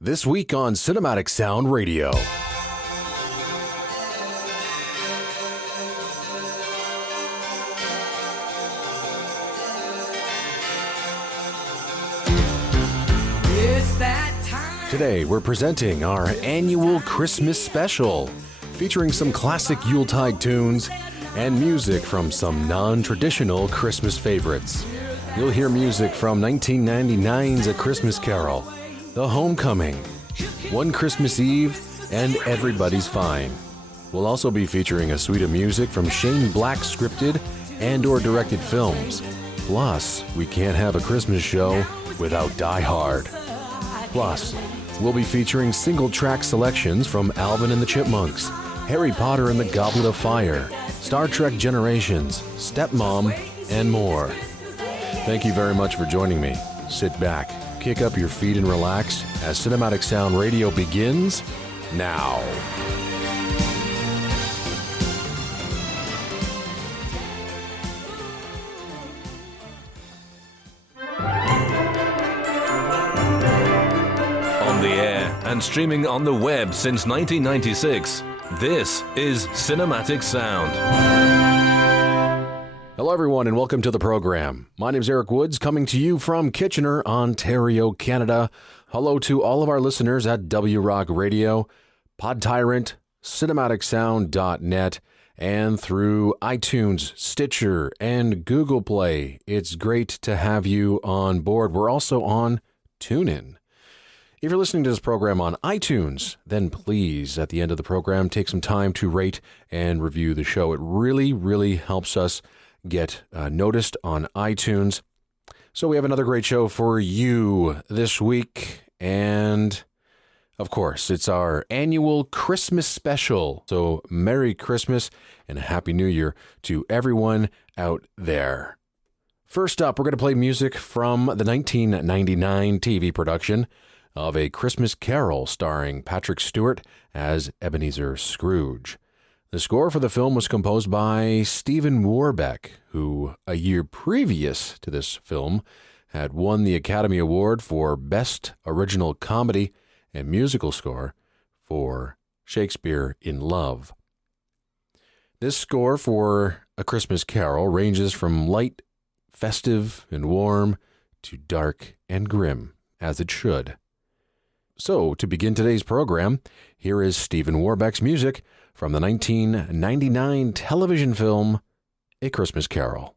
This week on Cinematic Sound Radio. Today we're presenting our annual Christmas special, featuring some classic Yuletide tunes and music from some non-traditional Christmas favorites. You'll hear music from 1999's A Christmas Carol, The Homecoming, One Christmas Eve, and Everybody's Fine. We'll also be featuring a suite of music from Shane Black scripted and/or directed films. Plus, we can't have a Christmas show without Die Hard. Plus, we'll be featuring single-track selections from Alvin and the Chipmunks, Harry Potter and the Goblet of Fire, Star Trek Generations, Stepmom, and more. Thank you very much for joining me. Sit back, kick up your feet and relax as Cinematic Sound Radio begins now. On the air and streaming on the web since 1996, this is Cinematic Sound. Hello, everyone, and welcome to the program. My name is Eric Woods, coming to you from Kitchener, Ontario, Canada. Hello to all of our listeners at WROCK Radio, Podtyrant, cinematicsound.net, and through iTunes, Stitcher, and Google Play. It's great to have you on board. We're also on TuneIn. If you're listening to this program on iTunes, then please, at the end of the program, take some time to rate and review the show. It really helps us get noticed on iTunes. So we have another great show for you this week. And, of course, it's our annual Christmas special. So Merry Christmas and a Happy New Year to everyone out there. First up, we're going to play music from the 1999 TV production of A Christmas Carol starring Patrick Stewart as Ebenezer Scrooge. The score for the film was composed by Stephen Warbeck, who, a year previous to this film, had won the Academy Award for Best Original Comedy and Musical Score for Shakespeare in Love. This score for A Christmas Carol ranges from light, festive, and warm to dark and grim, as it should. So, to begin today's program, here is Stephen Warbeck's music from the 1999 television film, A Christmas Carol.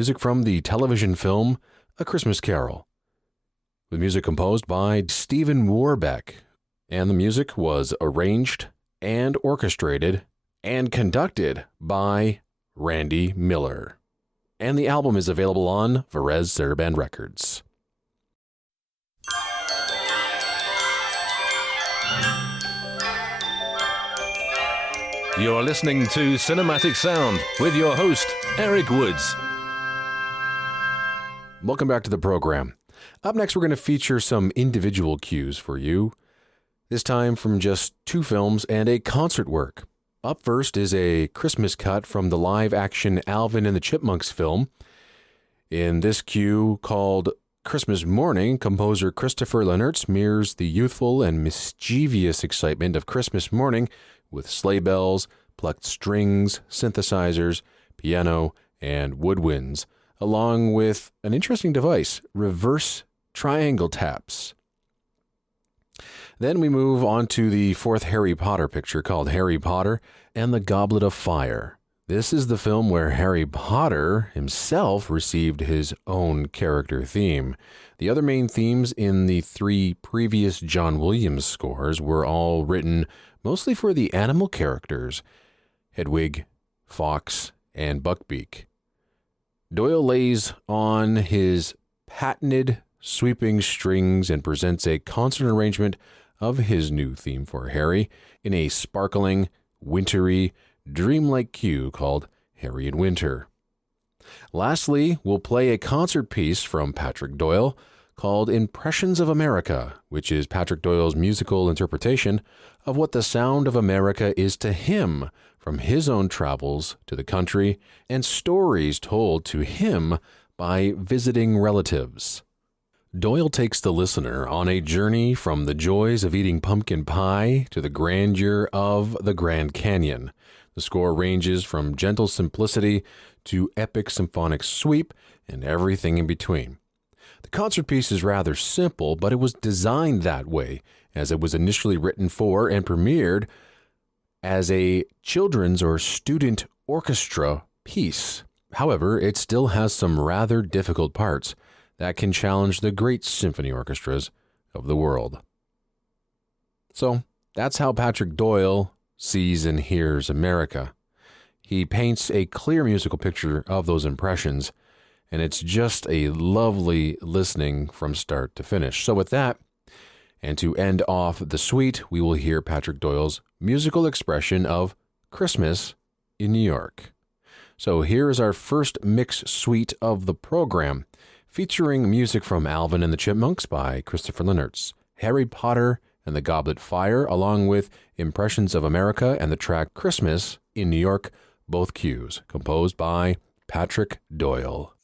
music from the television film A Christmas Carol, with music composed by Stephen Warbeck, and the music was arranged and orchestrated and conducted by Randy Miller. And the album is available on Varese Saraband Records. You're listening to Cinematic Sound with your host, Eric Woods. Welcome back to the program. Up next, we're going to feature some individual cues for you, this time from just 2 films and a concert work. Up first is a Christmas cut from the live-action Alvin and the Chipmunks film. In this cue, called Christmas Morning, composer Christopher Lennertz mirrors the youthful and mischievous excitement of Christmas morning with sleigh bells, plucked strings, synthesizers, piano, and woodwinds, along with an interesting device, reverse triangle taps. Then we move on to the 4th Harry Potter picture, called Harry Potter and the Goblet of Fire. This is the film where Harry Potter himself received his own character theme. The other main themes in the 3 previous John Williams scores were all written mostly for the animal characters, Hedwig, Fox, and Buckbeak. Doyle lays on his patented sweeping strings and presents a concert arrangement of his new theme for Harry in a sparkling, wintry, dreamlike cue called Harry in Winter. Lastly, we'll play a concert piece from Patrick Doyle called Impressions of America, which is Patrick Doyle's musical interpretation of what the sound of America is to him from his own travels to the country and stories told to him by visiting relatives. Doyle takes the listener on a journey from the joys of eating pumpkin pie to the grandeur of the Grand Canyon. The score ranges from gentle simplicity to epic symphonic sweep and everything in between. The concert piece is rather simple, but it was designed that way, as it was initially written for and premiered as a children's or student orchestra piece. However, it still has some rather difficult parts that can challenge the great symphony orchestras of the world. So, that's how Patrick Doyle sees and hears America. He paints a clear musical picture of those impressions, and it's just a lovely listening from start to finish. So with that, and to end off the suite, we will hear Patrick Doyle's musical expression of Christmas in New York. So here is our first mix suite of the program, featuring music from Alvin and the Chipmunks by Christopher Lennertz, Harry Potter and the Goblet of Fire, along with Impressions of America and the track Christmas in New York, both cues, composed by Patrick Doyle.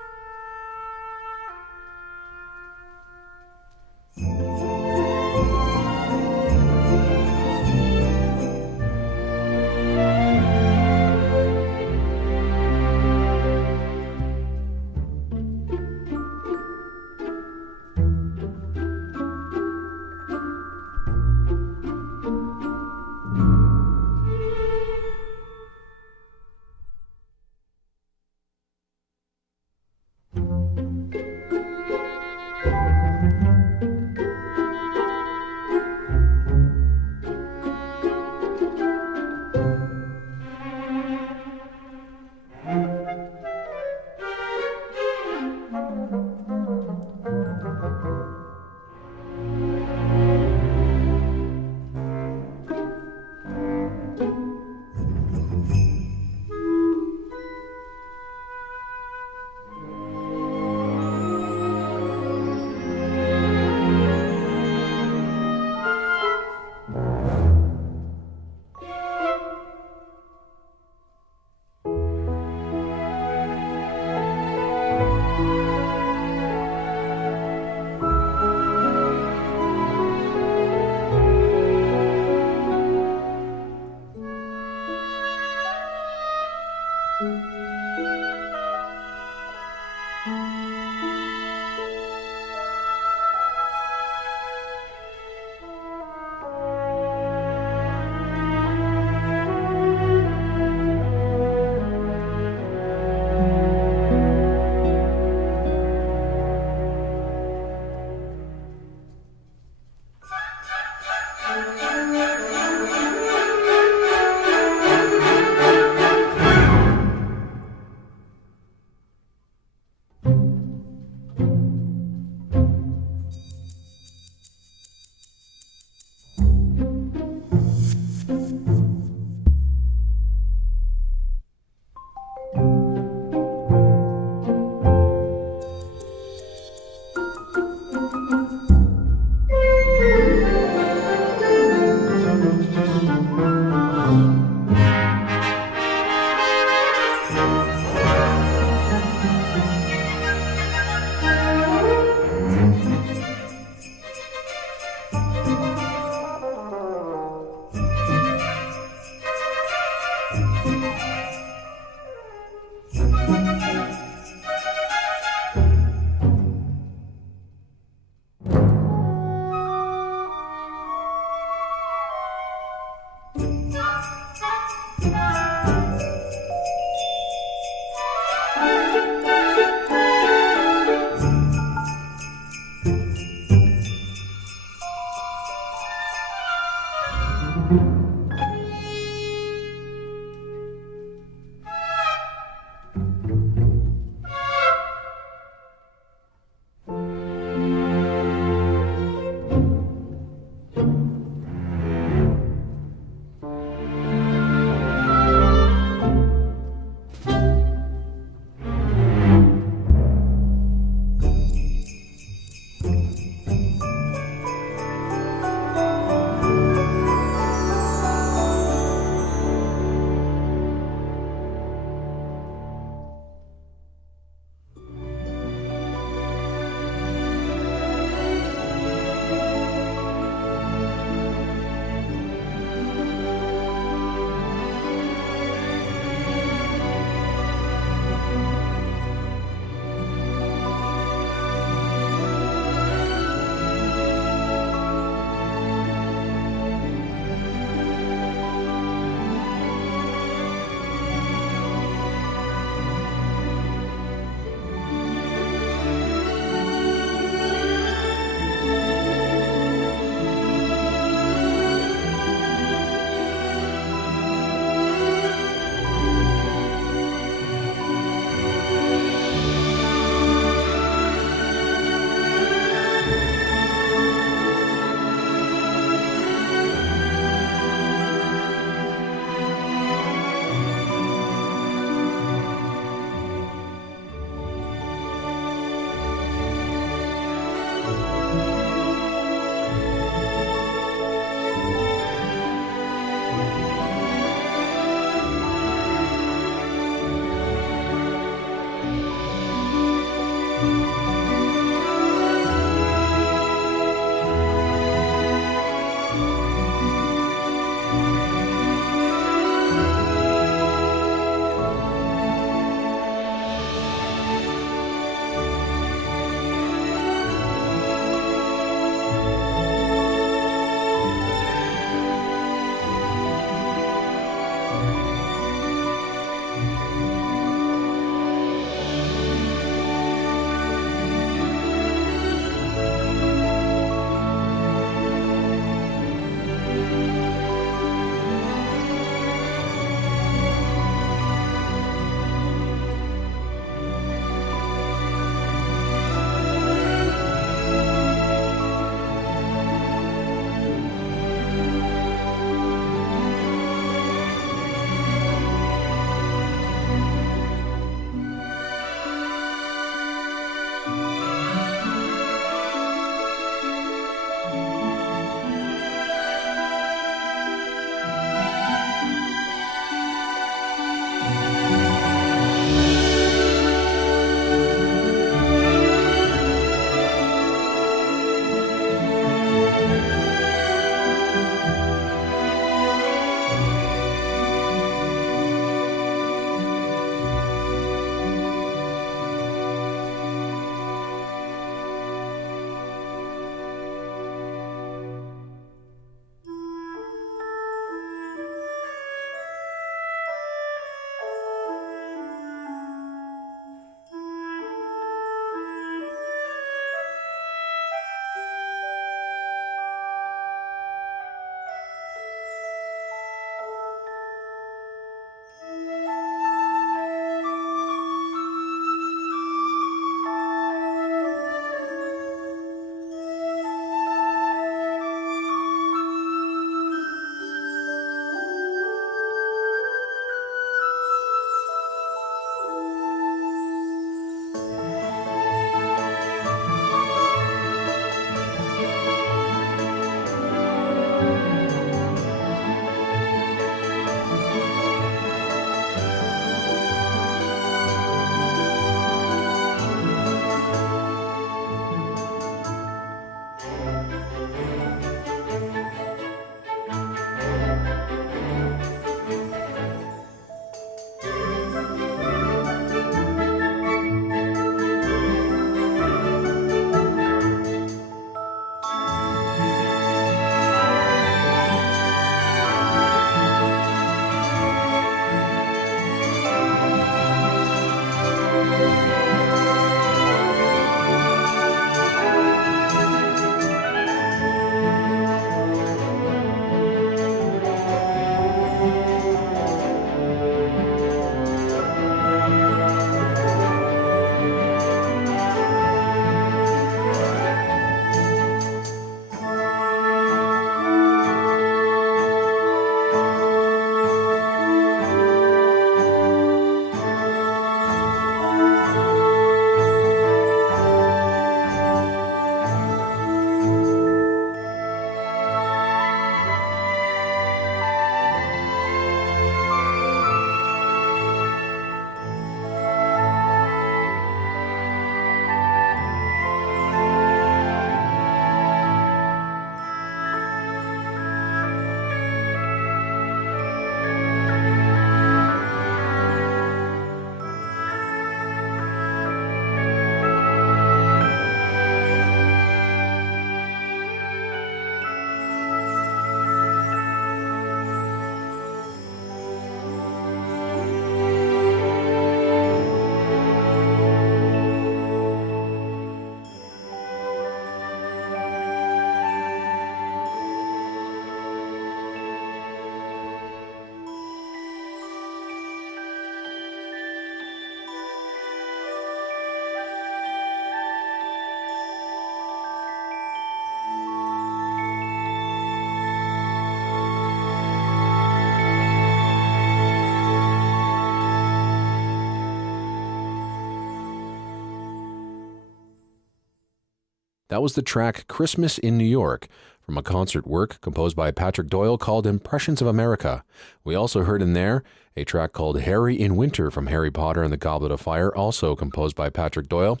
That was the track Christmas in New York from a concert work composed by Patrick Doyle called Impressions of America. We also heard in there a track called Harry in Winter from Harry Potter and the Goblet of Fire, also composed by Patrick Doyle.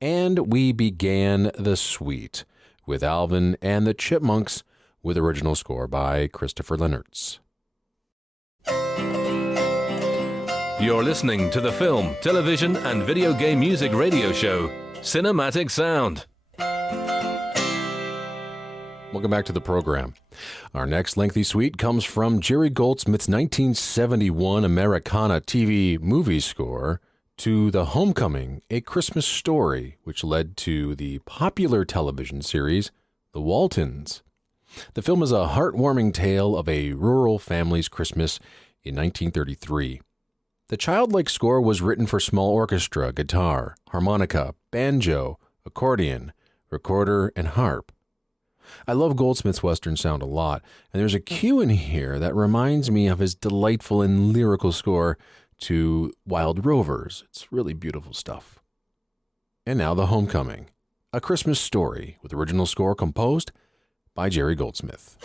And we began the suite with Alvin and the Chipmunks with original score by Christopher Lennertz. You're listening to the film, television, and video game music radio show, Cinematic Sound. Welcome back to the program. Our next lengthy suite comes from Jerry Goldsmith's 1971 Americana TV movie score to The Homecoming, A Christmas Story, which led to the popular television series, The Waltons. The film is a heartwarming tale of a rural family's Christmas in 1933. The childlike score was written for small orchestra, guitar, harmonica, banjo, accordion, recorder, and harp. I love Goldsmith's Western sound a lot, and there's a cue in here that reminds me of his delightful and lyrical score to Wild Rovers. It's really beautiful stuff. And now The Homecoming, A Christmas Story, with original score composed by Jerry Goldsmith.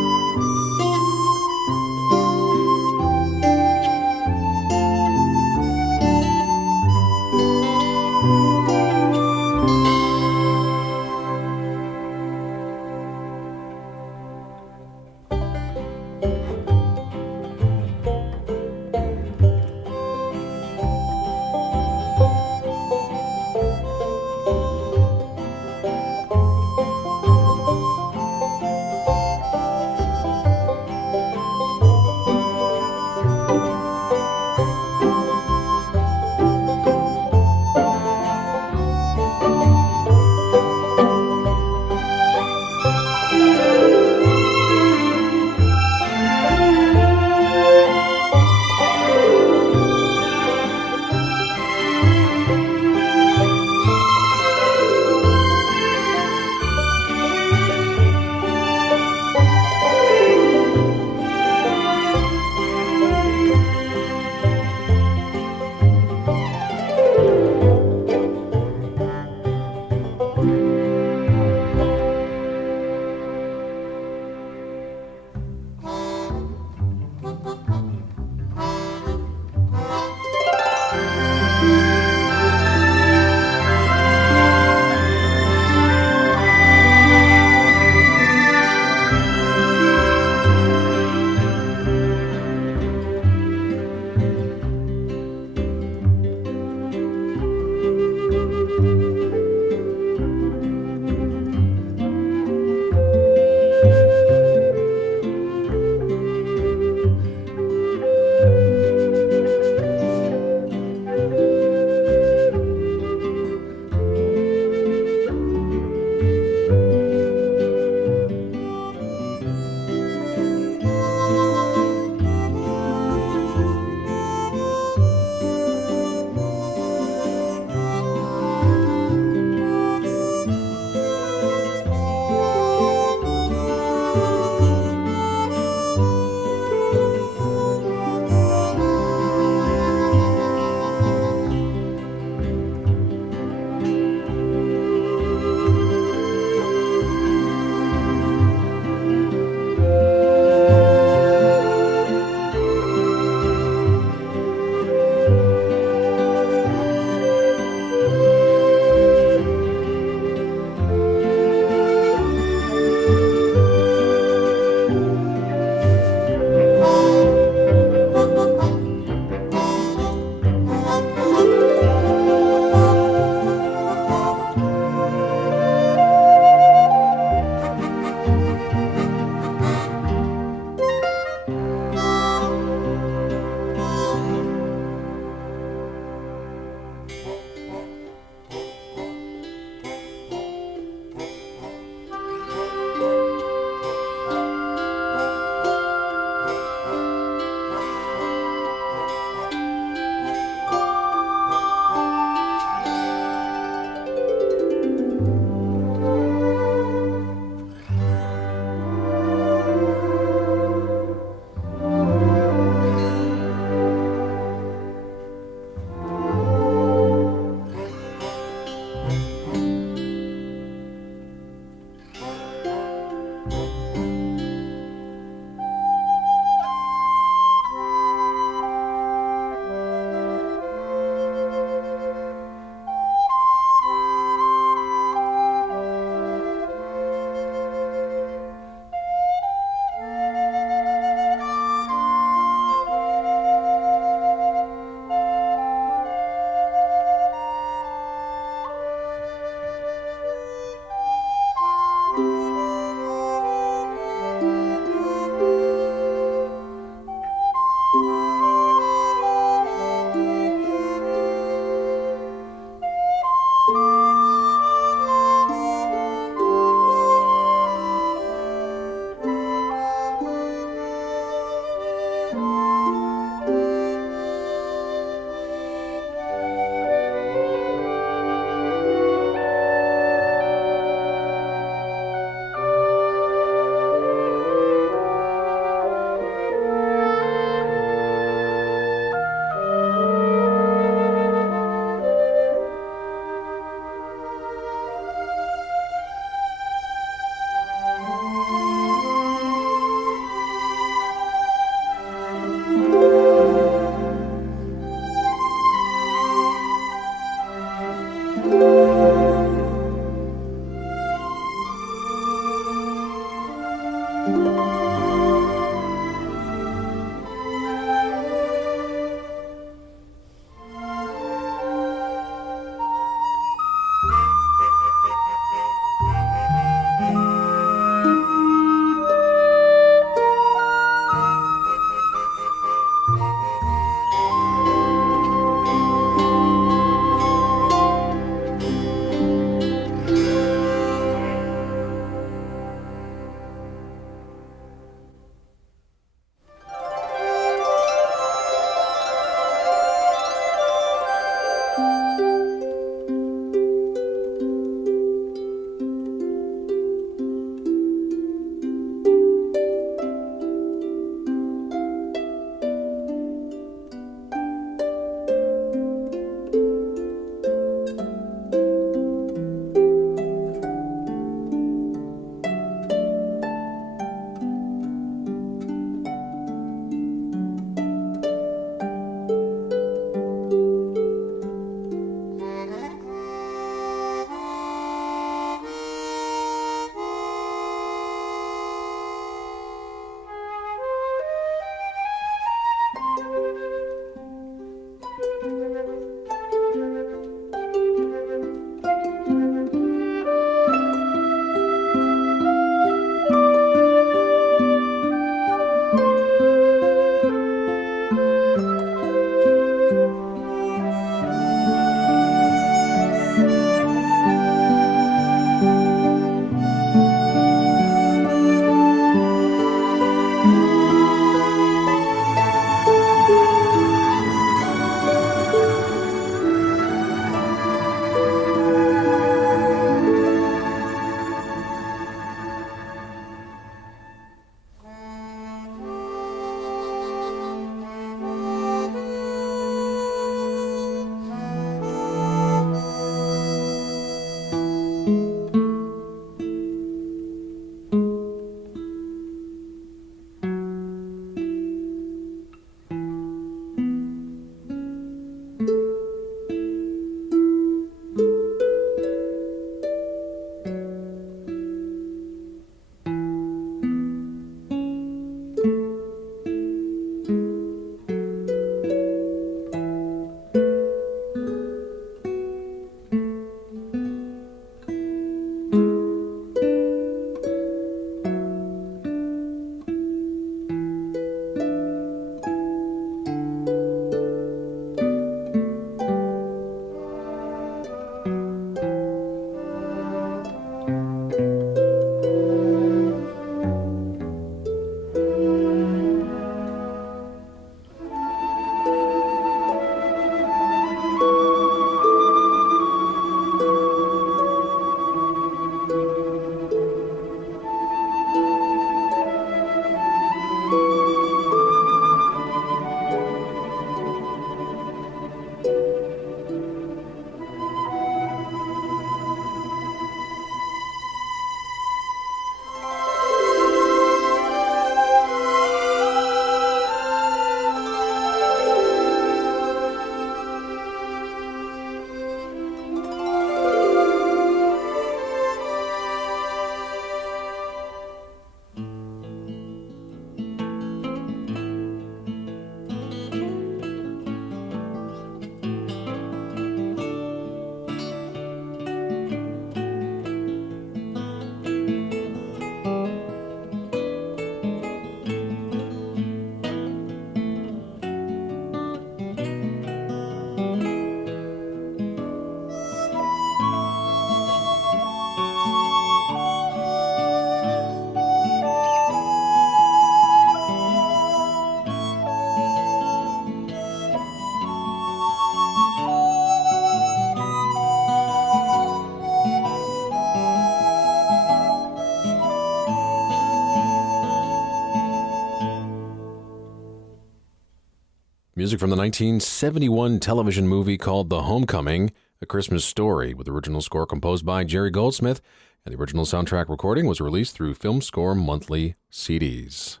Music from the 1971 television movie called The Homecoming, A Christmas Story, with original score composed by Jerry Goldsmith, and the original soundtrack recording was released through Film Score monthly CDs.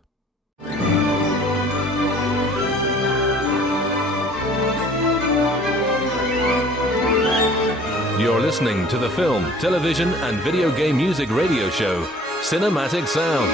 You're listening to the film, television, and video game music radio show, Cinematic Sound.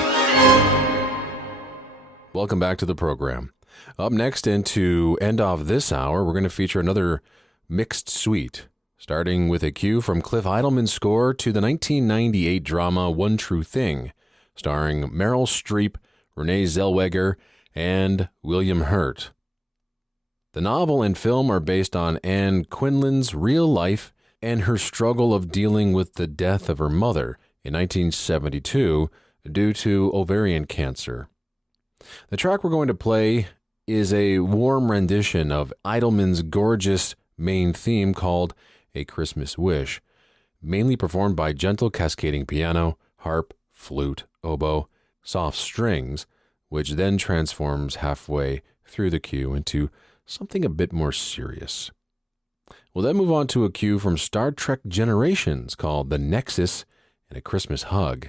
Welcome back to the program. Up next, and to end off this hour, we're going to feature another mixed suite, starting with a cue from Cliff Idleman's score to the 1998 drama One True Thing, starring Meryl Streep, Renee Zellweger, and William Hurt. The novel and film are based on Anne Quinlan's real life and her struggle of dealing with the death of her mother in 1972 due to ovarian cancer. The track we're going to play is a warm rendition of Idleman's gorgeous main theme called A Christmas Wish, mainly performed by gentle cascading piano, harp, flute, oboe, soft strings, which then transforms halfway through the cue into something a bit more serious. We'll then move on to a cue from Star Trek Generations called The Nexus and A Christmas Hug.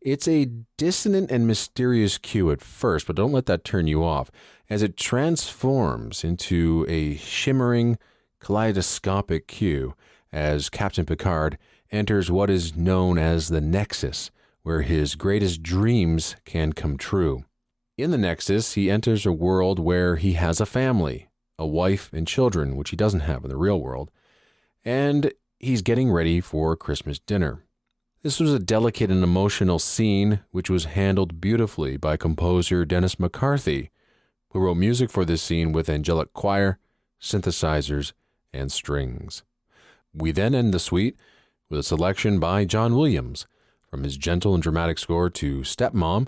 It's a dissonant and mysterious cue at first, but don't let that turn you off, as it transforms into a shimmering, kaleidoscopic cue as Captain Picard enters what is known as the Nexus, where his greatest dreams can come true. In the Nexus, he enters a world where he has a family, a wife and children, which he doesn't have in the real world, and he's getting ready for Christmas dinner. This was a delicate and emotional scene which was handled beautifully by composer Dennis McCarthy, who wrote music for this scene with angelic choir, synthesizers, and strings. We then end the suite with a selection by John Williams from his gentle and dramatic score to Stepmom,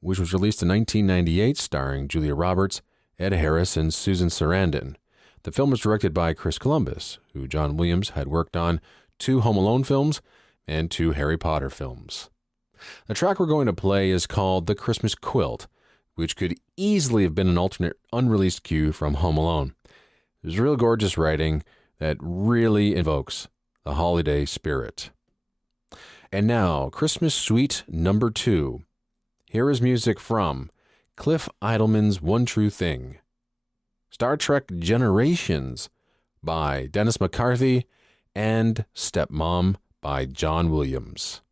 which was released in 1998, starring Julia Roberts, Ed Harris, and Susan Sarandon. The film was directed by Chris Columbus, who John Williams had worked on 2 Home Alone films and 2 Harry Potter films. The track we're going to play is called The Christmas Quilt, which could easily have been an alternate unreleased cue from Home Alone. There's real gorgeous writing that really evokes the holiday spirit. And now, Christmas Suite number 2. Here is music from Cliff Idleman's One True Thing, Star Trek Generations by Dennis McCarthy, and Stepmom by John Williams.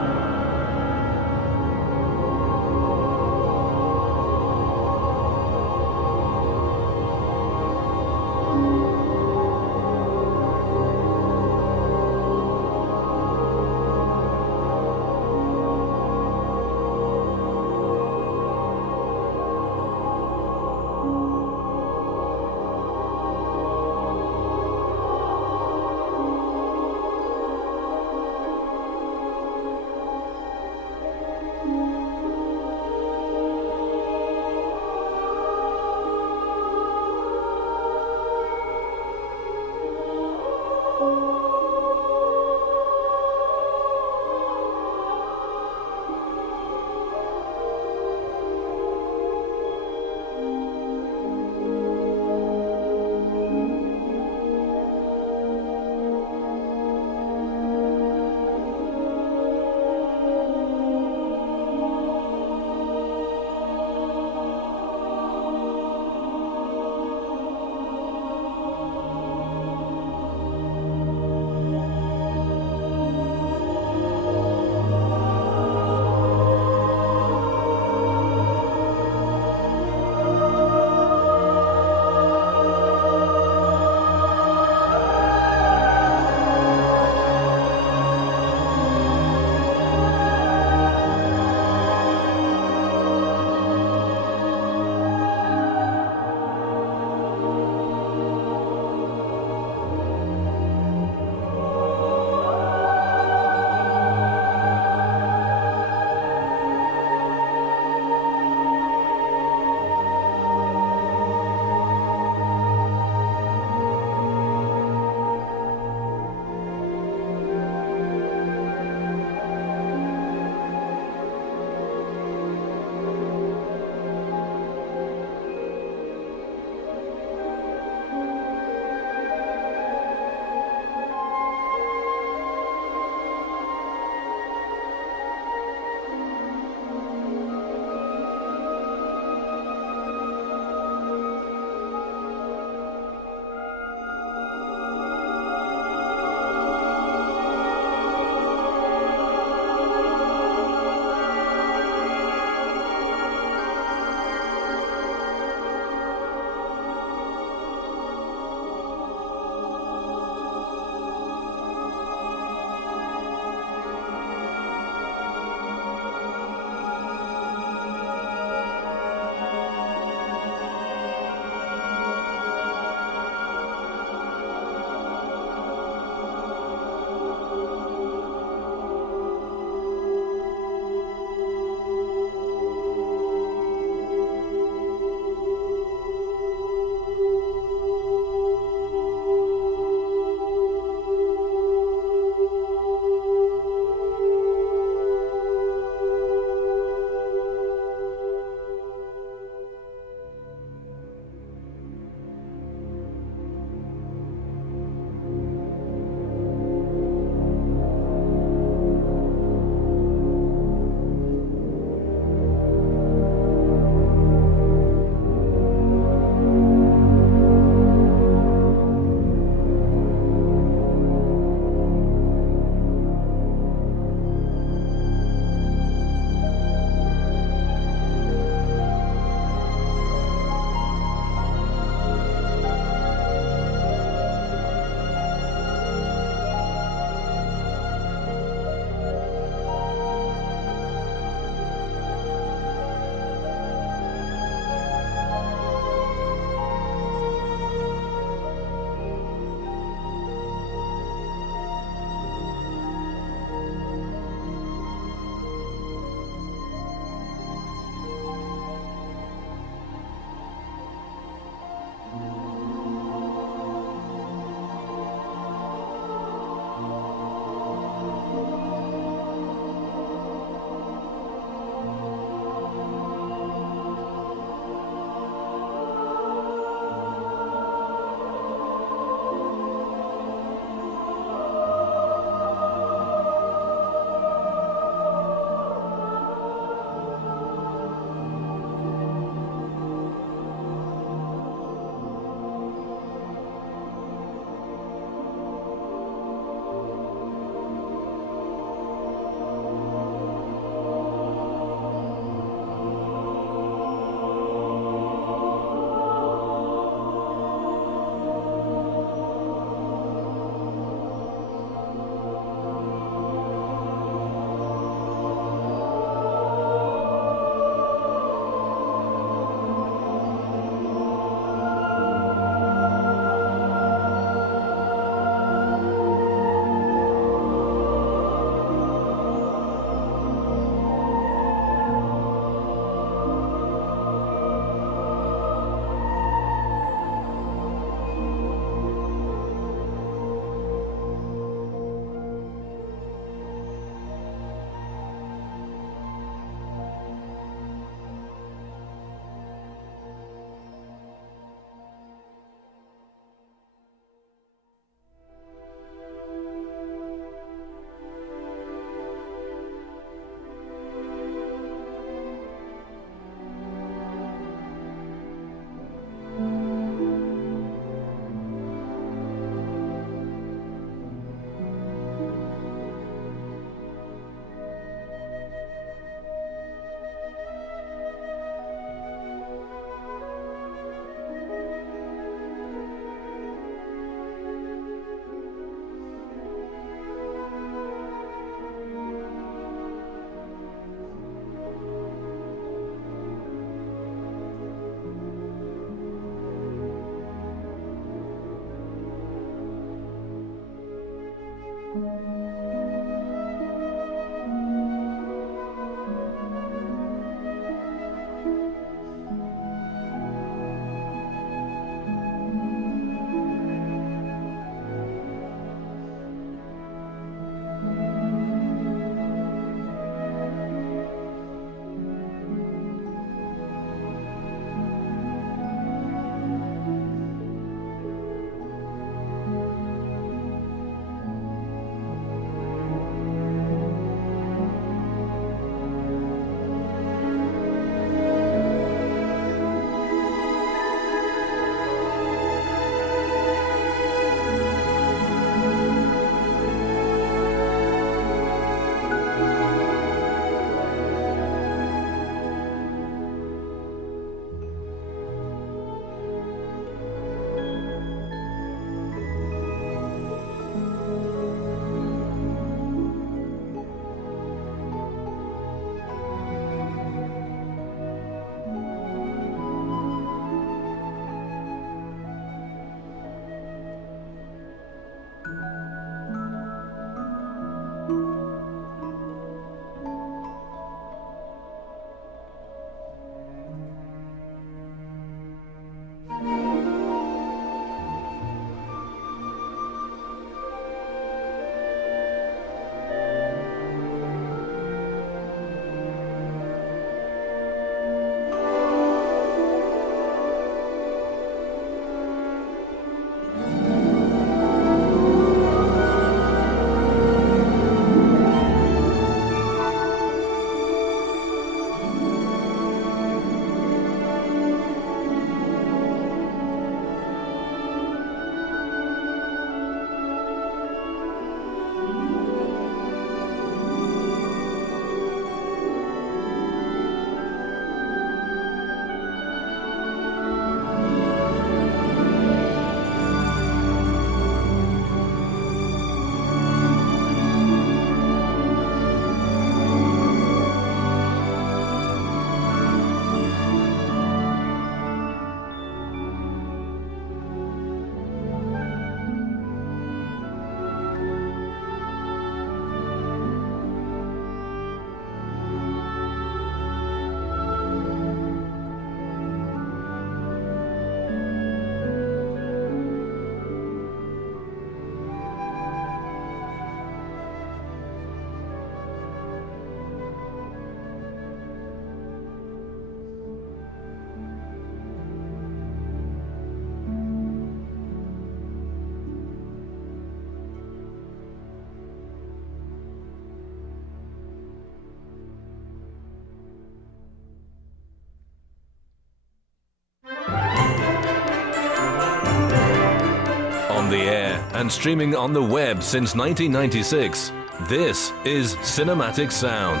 the air and streaming on the web since 1996, this is Cinematic Sound.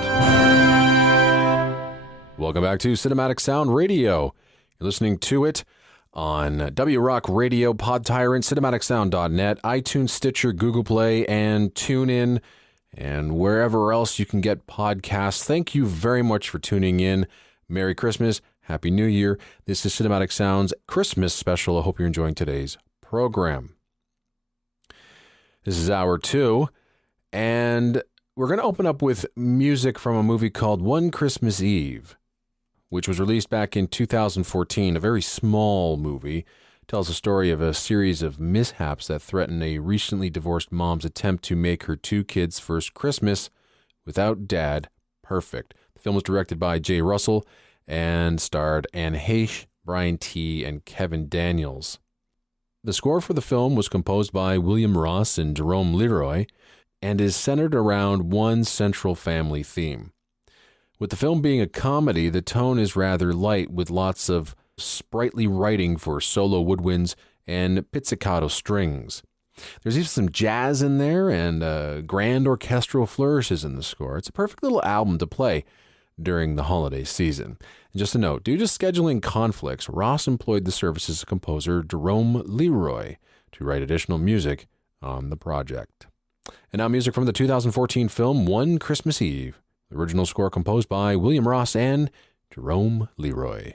Welcome back to Cinematic Sound Radio. You're listening to it on WROCK Radio, Podtyrant, cinematicsound.net, iTunes, Stitcher, Google Play, and TuneIn, and wherever else you can get podcasts. Thank you very much for tuning in. Merry Christmas. Happy New Year. This is Cinematic Sound's Christmas special. I hope you're enjoying today's program. This is hour 2, and we're going to open up with music from a movie called One Christmas Eve, which was released back in 2014. A very small movie. It tells the story of a series of mishaps that threaten a recently divorced mom's attempt to make her 2 kids' first Christmas without dad perfect. The film was directed by Jay Russell and starred Anne Heche, Brian T., and Kevin Daniels. The score for the film was composed by William Ross and Jerome Leroy and is centered around one central family theme. With the film being a comedy, the tone is rather light, with lots of sprightly writing for solo woodwinds and pizzicato strings. There's even some jazz in there and grand orchestral flourishes in the score. It's a perfect little album to play during the holiday season. And just a note, due to scheduling conflicts, Ross employed the services of composer Jerome Leroy to write additional music on the project. And now music from the 2014 film One Christmas Eve. The original score composed by William Ross and Jerome Leroy.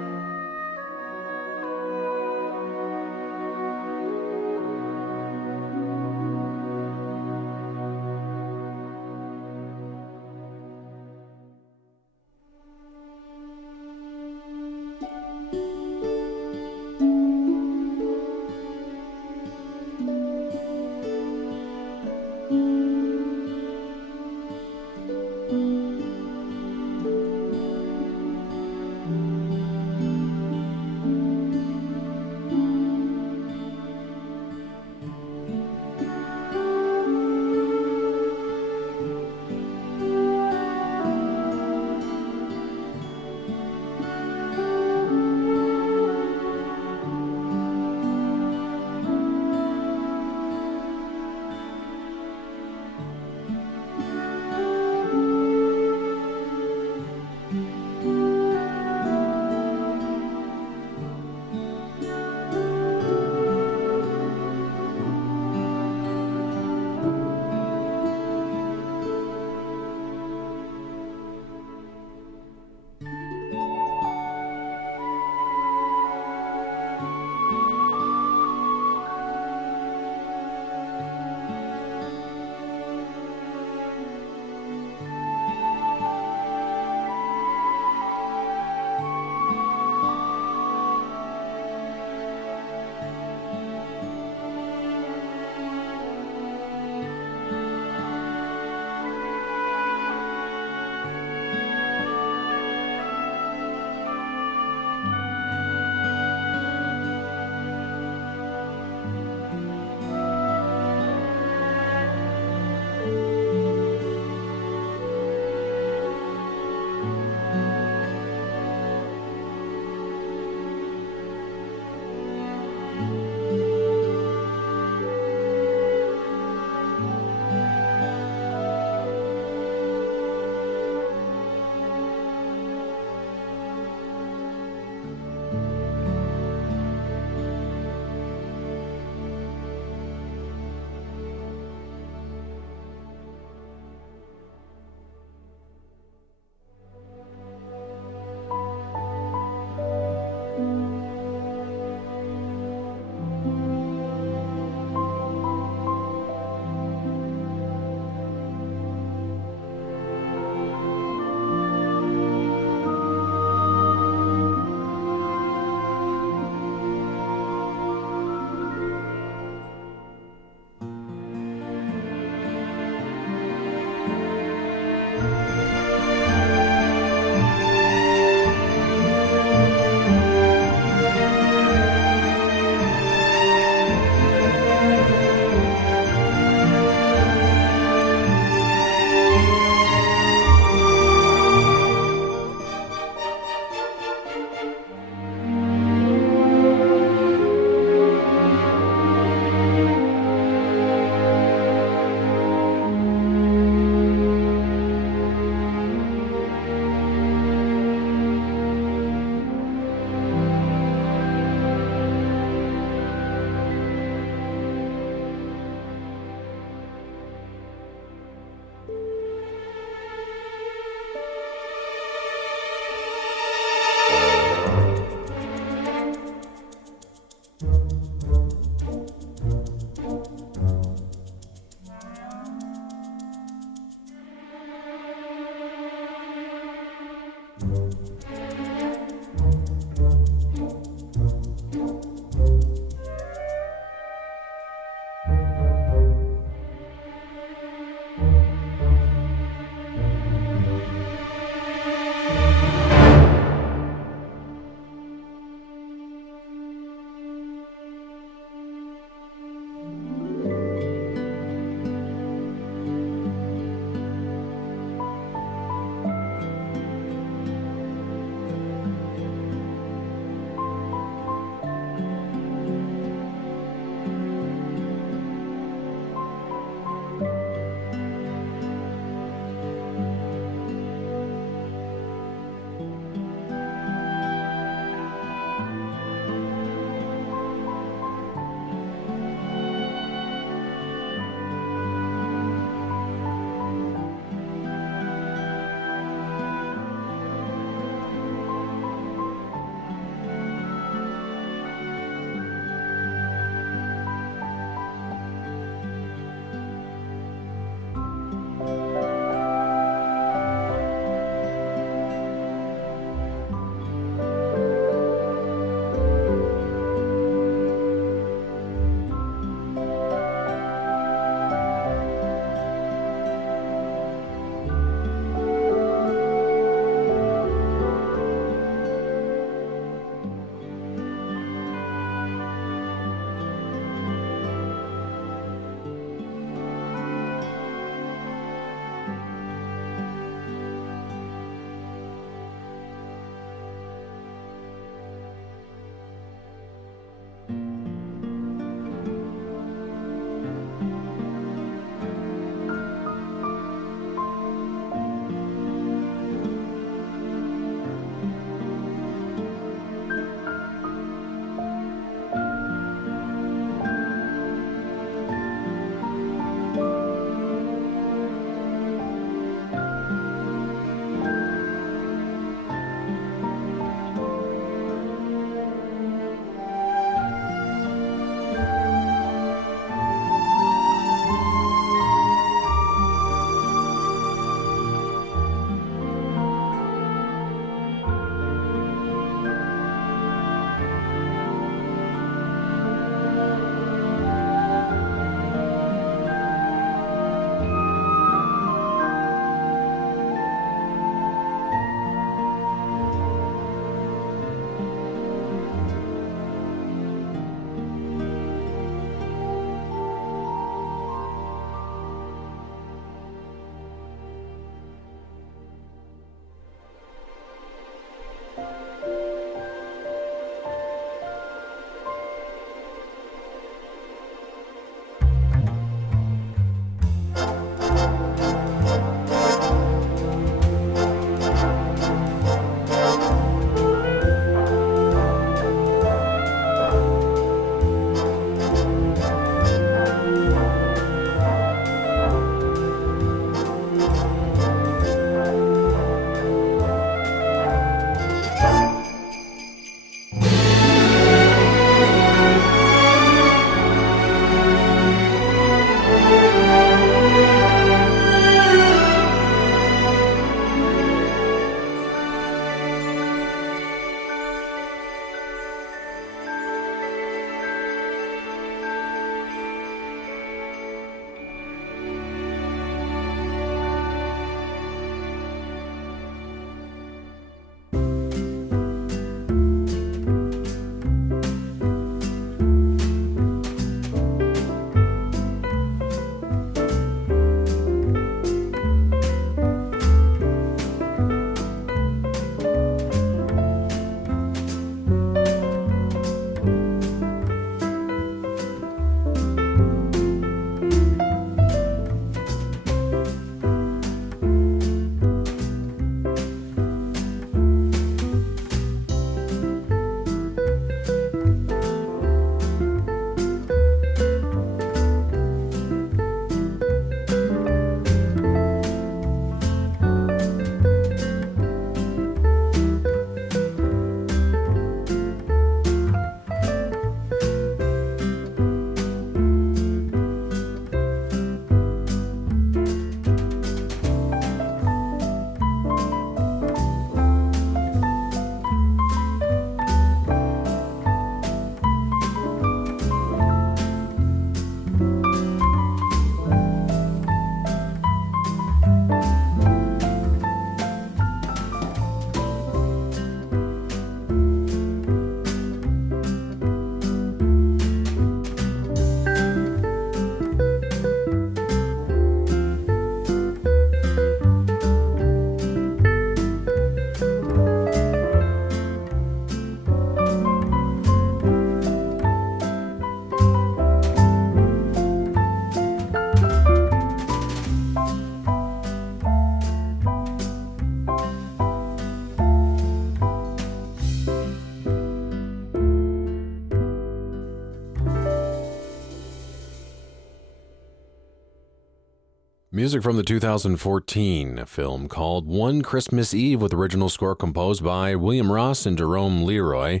Music from the 2014 film called One Christmas Eve with original score composed by William Ross and Jerome Leroy.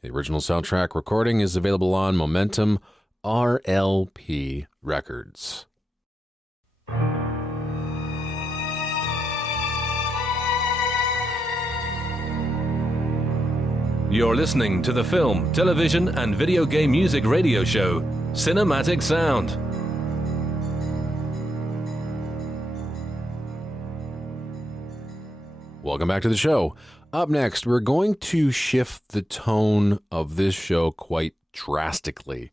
The original soundtrack recording is available on Momentum RLP Records. You're listening to the film, television, and video game music radio show, Cinematic Sound. Welcome back to the show. Up next, we're going to shift the tone of this show quite drastically.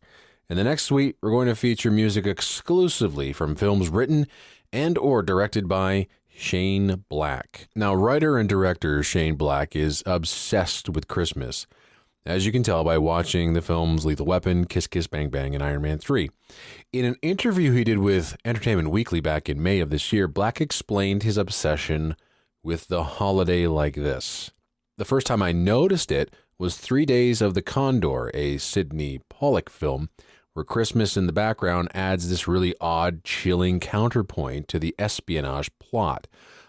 In the next suite, we're going to feature music exclusively from films written and or directed by Shane Black. Now, writer and director Shane Black is obsessed with Christmas, as you can tell by watching the films Lethal Weapon, Kiss Kiss Bang Bang, and Iron Man 3. In an interview he did with Entertainment Weekly back in May of this year, Black explained his obsession with the holiday like this. The first time I noticed it was 3 Days of the Condor, a Sidney Pollack film, where Christmas in the background adds this really odd, chilling counterpoint to the espionage plot.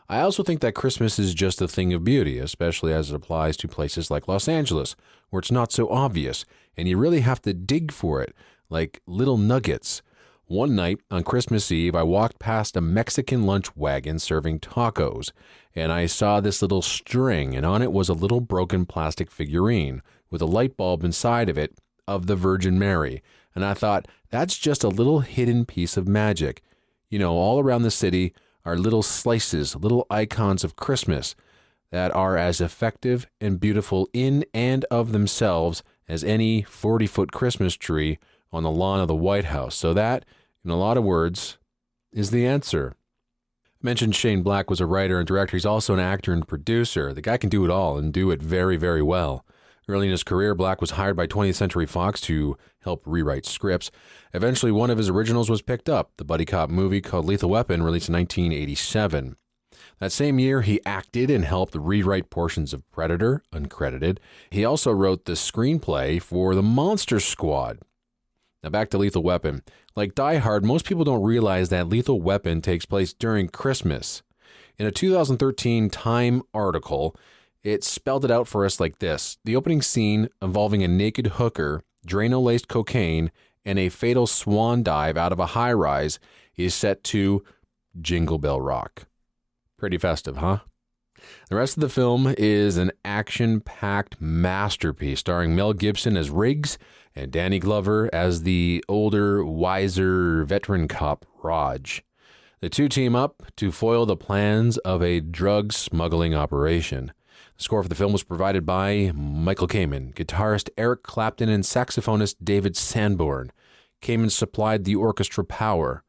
I also think that Christmas is just a thing of beauty, especially as it applies to places like Los Angeles, where it's not so obvious, and you really have to dig for it, like little nuggets. One night, on Christmas Eve, I walked past a Mexican lunch wagon serving tacos, and I saw this little string, and on it was a little broken plastic figurine with a light bulb inside of it of the Virgin Mary. And I thought, that's just a little hidden piece of magic. You know, all around the city are little slices, little icons of Christmas that are as effective and beautiful in and of themselves as any 40-foot Christmas tree on the lawn of the White House. So that, in a lot of words, is the answer. I mentioned Shane Black was a writer and director. He's also an actor and producer. The guy can do it all and do it very, very well. Early in his career, Black was hired by 20th Century Fox to help rewrite scripts. Eventually, one of his originals was picked up, the buddy cop movie called Lethal Weapon, released in 1987. That same year, he acted and helped rewrite portions of Predator, uncredited. He also wrote the screenplay for The Monster Squad. Now back to Lethal Weapon. Like Die Hard, most people don't realize that Lethal Weapon takes place during Christmas. In a 2013 Time article, it spelled it out for us like this. The opening scene involving a naked hooker, Drano-laced cocaine, and a fatal swan dive out of a high-rise is set to Jingle Bell Rock. Pretty festive, huh? The rest of the film is an action-packed masterpiece starring Mel Gibson as Riggs and Danny Glover as the older, wiser veteran cop, Raj. The two team up to foil the plans of a drug smuggling operation. The score for the film was provided by Michael Kamen, guitarist Eric Clapton, and saxophonist David Sanborn. Kamen supplied the orchestra power.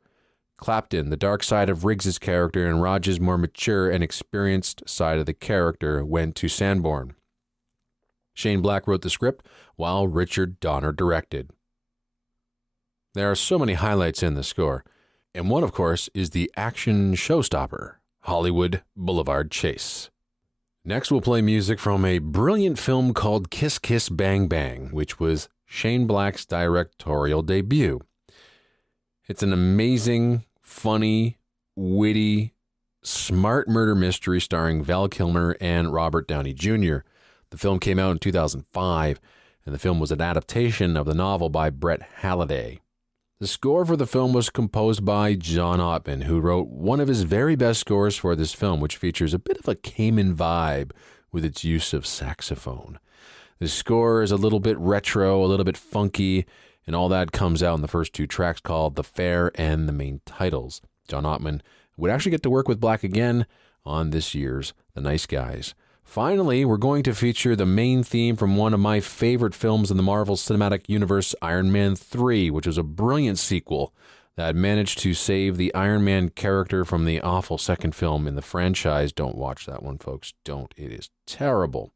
Clapton, the dark side of Riggs' character, and Raj's more mature and experienced side of the character went to Sanborn. Shane Black wrote the script, while Richard Donner directed. There are so many highlights in the score, and one, of course, is the action showstopper, Hollywood Boulevard Chase. Next, we'll play music from a brilliant film called Kiss Kiss Bang Bang, which was Shane Black's directorial debut. It's an amazing, funny, witty, smart murder mystery starring Val Kilmer and Robert Downey Jr. The film came out in 2005, and the film was an adaptation of the novel by Brett Halliday. The score for the film was composed by John Ottman, who wrote one of his very best scores for this film, which features a bit of a Kamen vibe with its use of saxophone. The score is a little bit retro, a little bit funky, and all that comes out in the first two tracks called The Fair and the main titles. John Ottman would actually get to work with Black again on this year's The Nice Guys. Finally, we're going to feature the main theme from one of my favorite films in the Marvel Cinematic Universe, Iron Man 3, which was a brilliant sequel that managed to save the Iron Man character from the awful second film in the franchise. Don't watch that one, folks. Don't. It is terrible.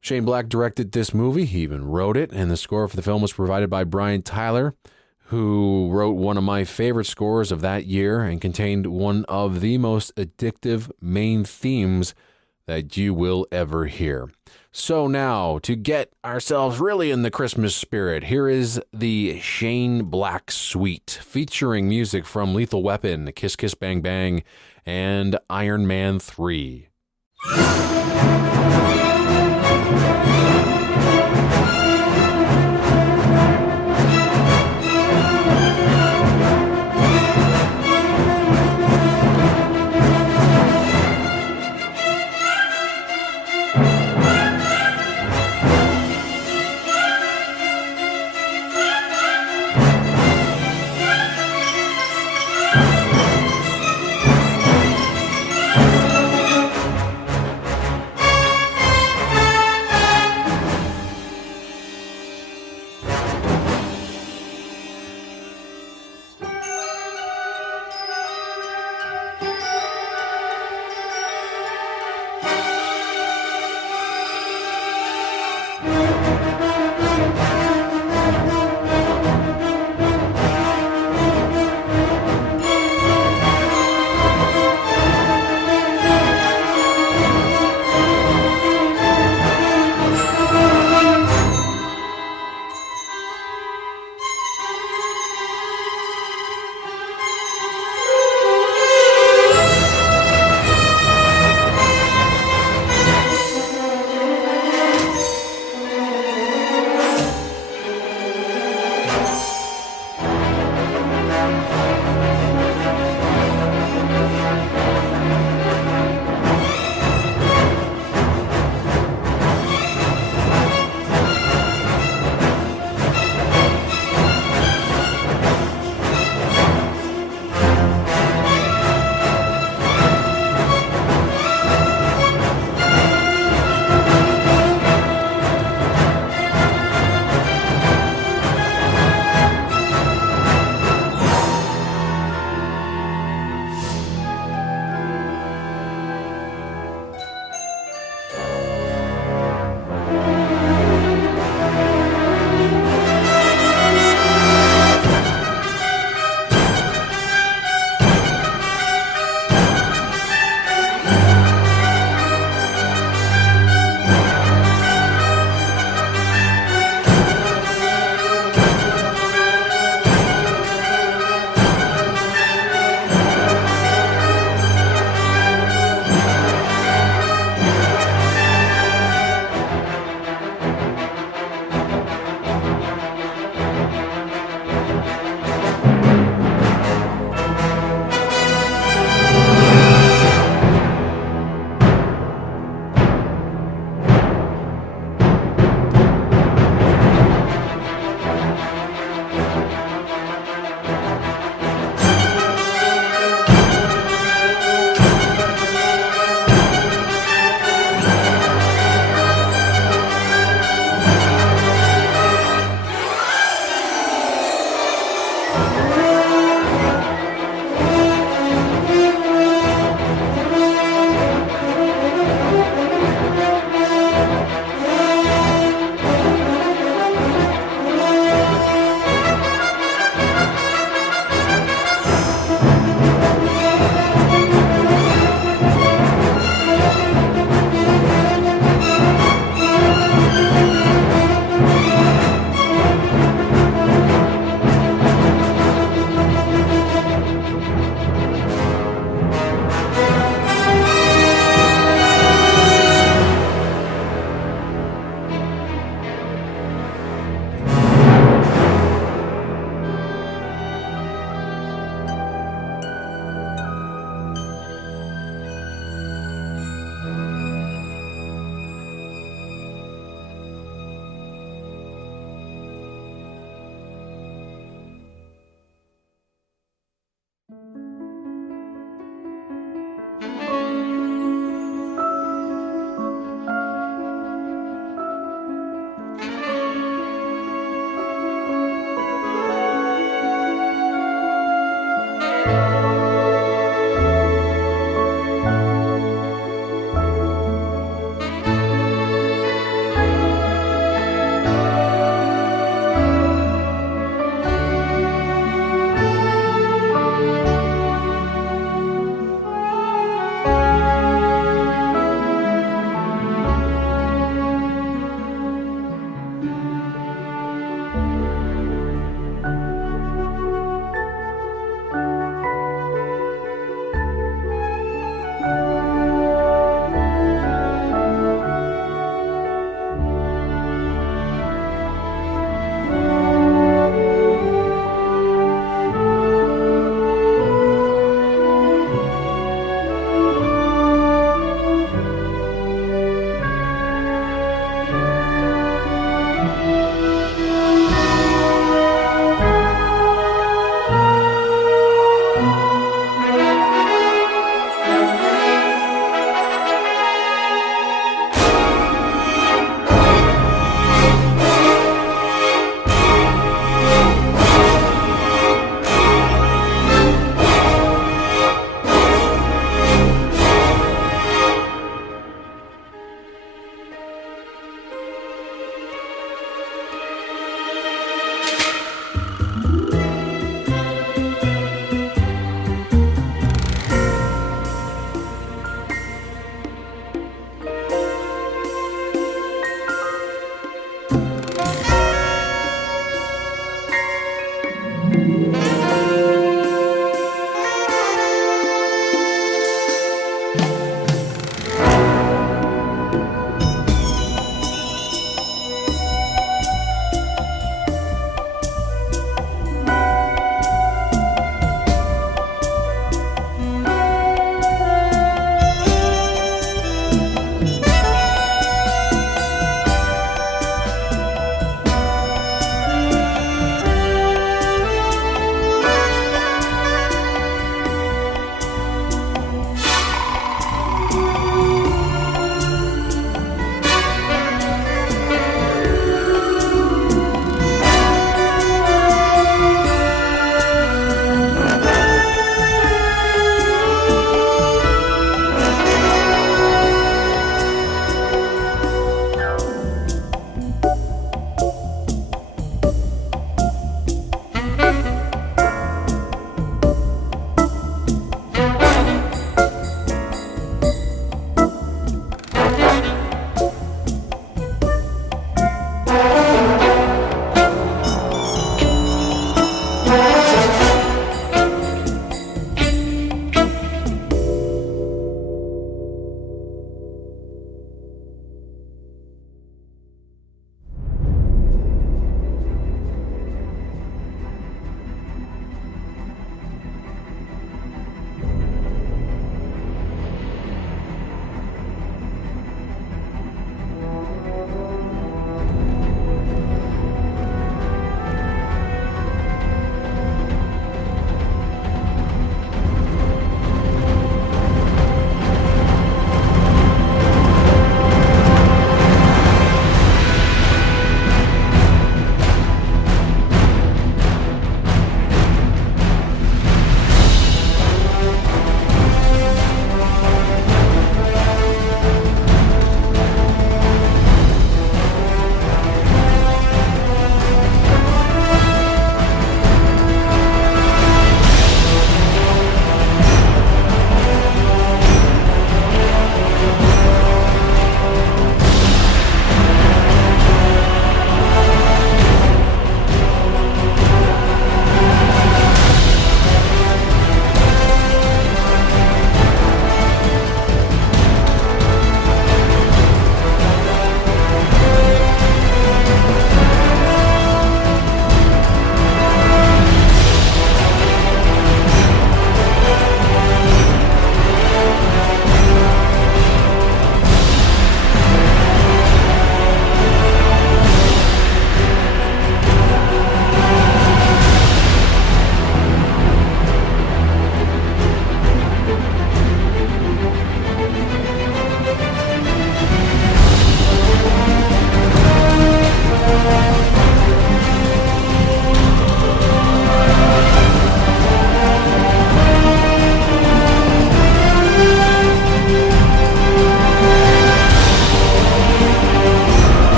Shane Black directed this movie. He even wrote it, and the score for the film was provided by Brian Tyler, who wrote one of my favorite scores of that year and contained one of the most addictive main themes that you will ever hear. So now, to get ourselves really in the Christmas spirit, here is the Shane Black Suite, featuring music from Lethal Weapon, Kiss Kiss Bang Bang, and Iron Man 3.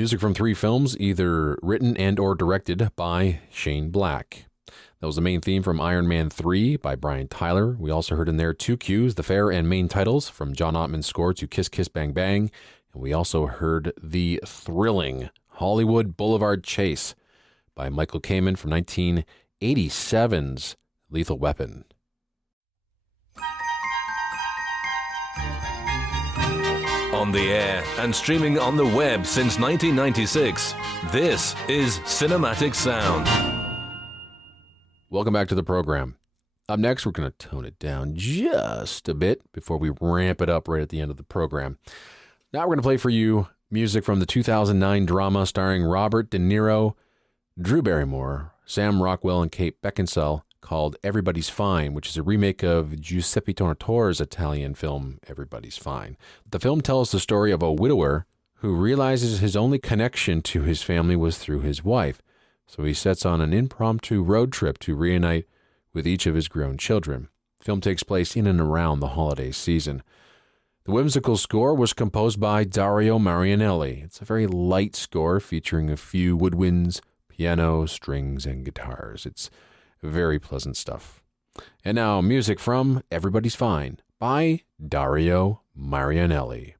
Music from 3 films, either written and or directed by Shane Black. That was the main theme from Iron Man 3 by Brian Tyler. We also heard in there 2 cues, the fair and main titles from John Ottman's score to Kiss Kiss Bang Bang. And we also heard the thrilling Hollywood Boulevard Chase by Michael Kamen from 1987's Lethal Weapon. On the air and streaming on the web since 1996, this is Cinematic Sound. Welcome back to the program. Up next, we're going to tone it down just a bit before we ramp it up right at the end of the program. Now we're going to play for you music from the 2009 drama starring Robert De Niro, Drew Barrymore, Sam Rockwell, and Kate Beckinsale called Everybody's Fine, which is a remake of Giuseppe Tornatore's Italian film Everybody's Fine. The film tells the story of a widower who realizes his only connection to his family was through his wife, so he sets on an impromptu road trip to reunite with each of his grown children. The film takes place in and around the holiday season. The whimsical score was composed by Dario Marianelli. It's a very light score featuring a few woodwinds, piano, strings, and guitars. It's very pleasant stuff. And now, music from Everybody's Fine by Dario Marianelli.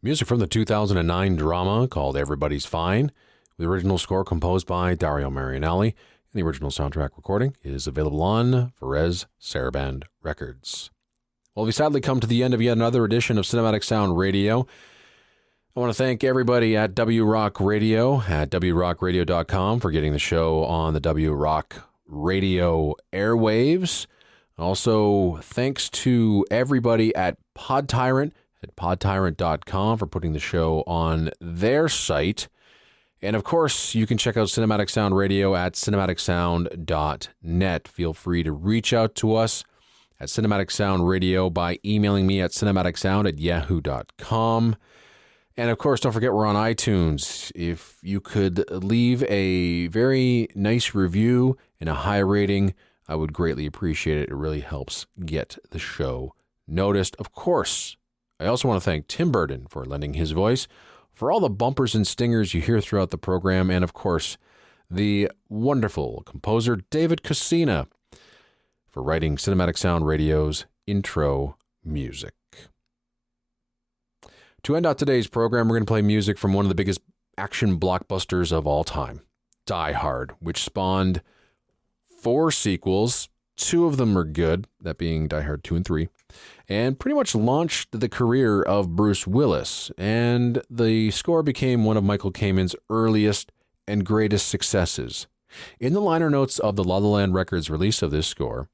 Music from the 2009 drama called Everybody's Fine, with the original score composed by Dario Marianelli, and the original soundtrack recording is available on Perez Saraband Records. Well, we sadly come to the end of yet another edition of Cinematic Sound Radio. I want to thank everybody at WROCK Radio at WROCKRadio.com for getting the show on the WROCK Radio airwaves. Also, thanks to everybody at Podtyrant at Podtyrant.com for putting the show on their site. And of course, you can check out Cinematic Sound Radio at cinematicsound.net. Feel free to reach out to us at Cinematic Sound Radio by emailing me at cinematicsound@yahoo.com. And of course, don't forget we're on iTunes. If you could leave a very nice review and a high rating, I would greatly appreciate it. It really helps get the show noticed. Of course, I also want to thank Tim Burton for lending his voice, for all the bumpers and stingers you hear throughout the program, and of course, the wonderful composer David Coscina for writing Cinematic Sound Radio's intro music. To end out today's program, we're going to play music from one of the biggest action blockbusters of all time, Die Hard, which spawned 4 sequels. 2 of them are good, that being Die Hard 2 and 3, and pretty much launched the career of Bruce Willis, and the score became one of Michael Kamen's earliest and greatest successes. In the liner notes of the La La Land Records release of this score,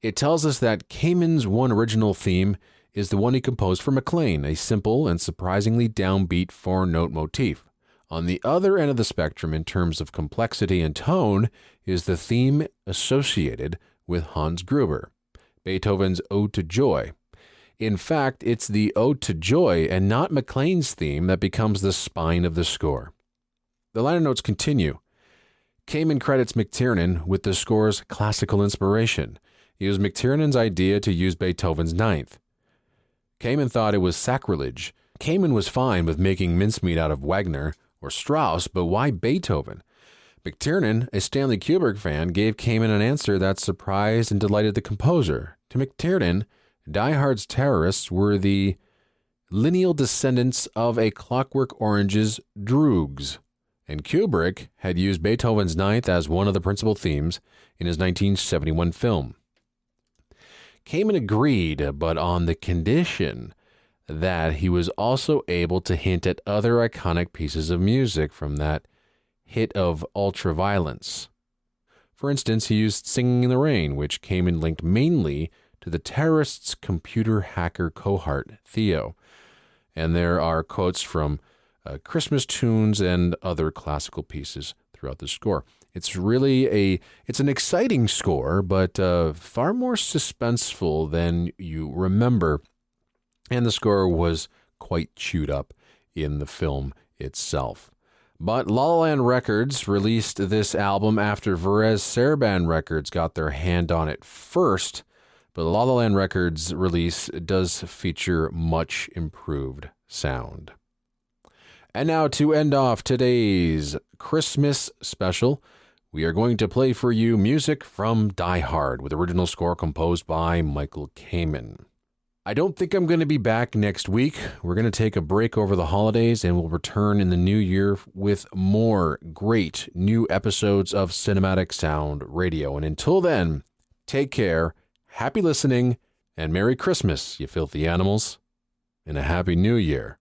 it tells us that Kamen's one original theme is the one he composed for McClane, a simple and surprisingly downbeat 4-note motif. On the other end of the spectrum, in terms of complexity and tone, is the theme associated with Hans Gruber, Beethoven's Ode to Joy. In fact, it's the Ode to Joy and not McClane's theme that becomes the spine of the score. The liner notes continue. Kamen credits McTiernan with the score's classical inspiration. It was McTiernan's idea to use Beethoven's Ninth. Kamen thought it was sacrilege. Kamen was fine with making mincemeat out of Wagner or Strauss, but why Beethoven? McTiernan, a Stanley Kubrick fan, gave Kamen an answer that surprised and delighted the composer. To McTiernan, Die Hard's terrorists were the lineal descendants of A Clockwork Orange's Droogs, and Kubrick had used Beethoven's Ninth as one of the principal themes in his 1971 film. Kamen agreed, but on the condition that he was also able to hint at other iconic pieces of music from that hit of Ultraviolence. For instance, he used Singing in the Rain, which Kamen linked mainly to the terrorist's computer hacker cohort, Theo. And there are quotes from Christmas tunes and other classical pieces throughout the score. It's really it's an exciting score, but far more suspenseful than you remember. And the score was quite chewed up in the film itself. But La La Land Records released this album after Perez Saraband Records got their hand on it first. But La La Land Records release does feature much improved sound. And now to end off today's Christmas special, we are going to play for you music from Die Hard with original score composed by Michael Kamen. I don't think I'm going to be back next week. We're going to take a break over the holidays and we'll return in the new year with more great new episodes of Cinematic Sound Radio. And until then, take care, happy listening, and Merry Christmas, you filthy animals, and a Happy New Year.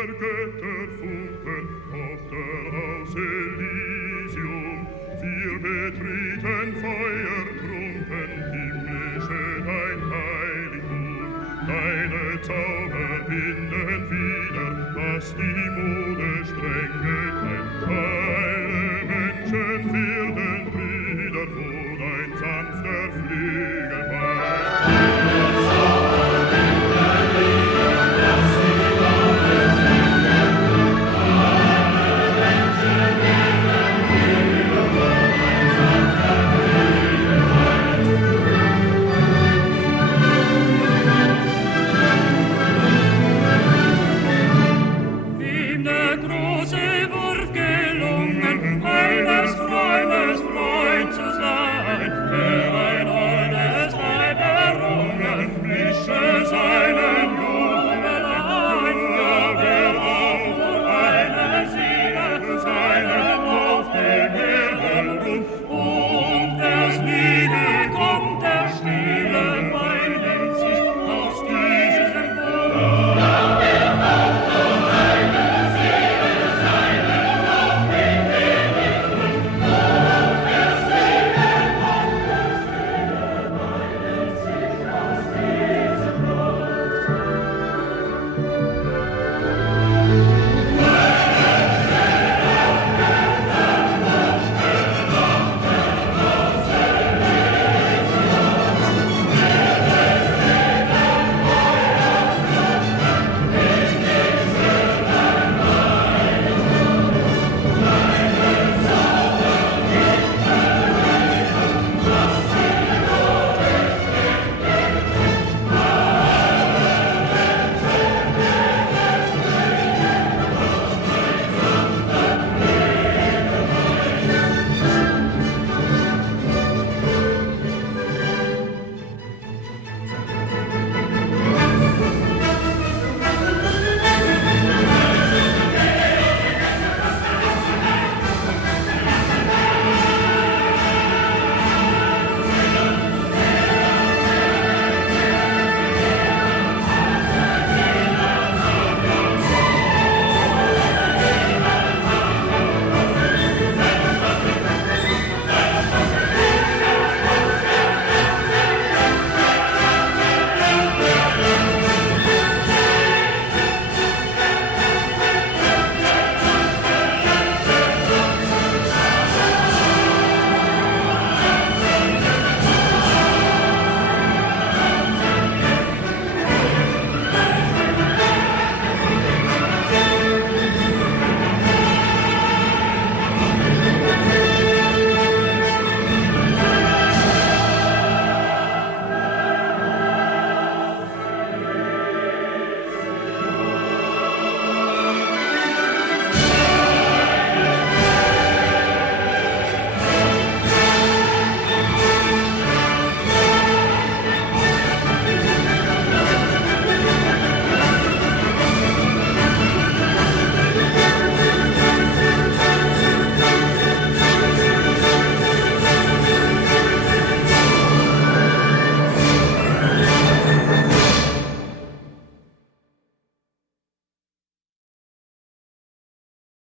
der Götter Funken, Tochter aus Elysium. Wir betreten feuertrunken, himmlische dein Heiligtum. Deine Zauber binden wieder, was die Mode streng geteilt. Alle Menschen werden